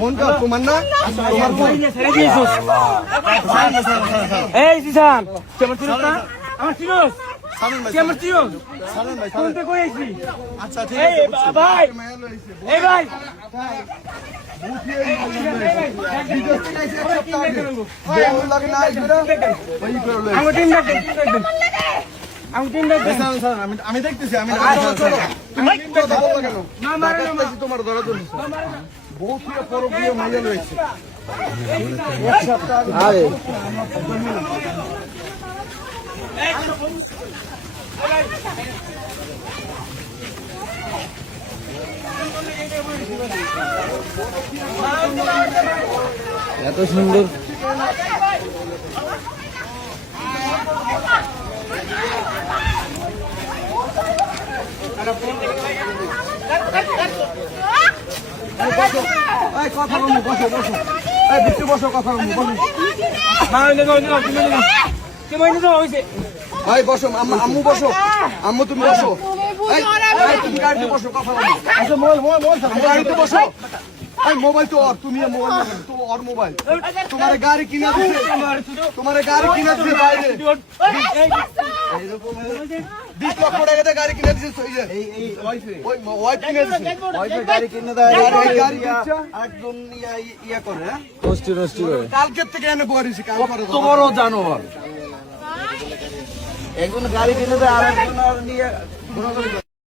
phone কর তোমার না তোমার ফোন এই জিসান কেমন ছিল না আমার ছিল কেমন ছিল সালেন ভাই ফোন তে কই আইছি আচ্ছা ঠিক এই আছে ভাই এই ভাই আমি দেখতেছি আমি তোমার ধরা ধরছি বহুত পরপ্রিয় মাইয়া রয়েছে এত সুন্দর কথা বলবো বসো বসো বিট্টু বসো কথা বলবো বসো ভাই বসো আম্মু বসো আম্মু তুমি বসো তুমি গাড়িতে বসো কথা বলবো আচ্ছা গাড়িতে বসো মোবাইল তো আর তুমি মোবাইল তো আর মোবাইল তোমার গাড়ি কিনা দিছে তোমার গাড়ি কিনা দিছে বাইরে 20 লক্ষ টাকাতে গাড়ি কিনে দিছে এই ওই ওয়াইফ কিনে দিছে ওয়াইফে গাড়ি কিনে দেয় গাড়ি কিনছে একদম ইয়া করে নষ্টি করে কালকে থেকে এনে বড়িছি কাল করে কত বড় জানোয়ার একজন গাড়ি কিনে দেয় আর একজন আর নিয়ে